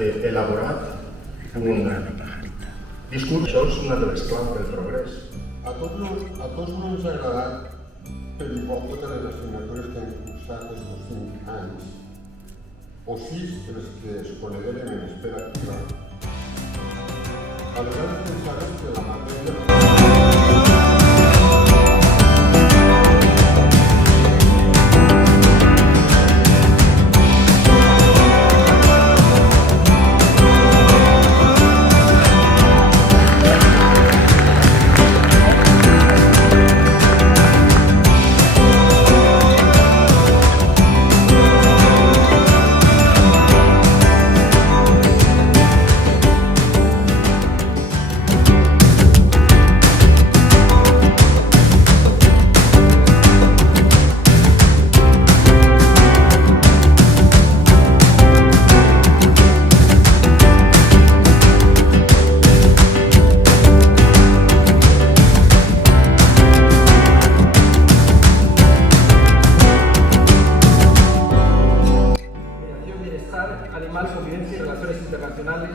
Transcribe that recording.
elaborat un discurs. Això és una de les claus del progrés. A tots no ens ha agradat per igual totes les assignatures que hem cursat aquests 5 anys, o 6 de les que es conegueren en espera activa. A vegades pensarem que la matèria... Animal, convivencia y relaciones internacionales.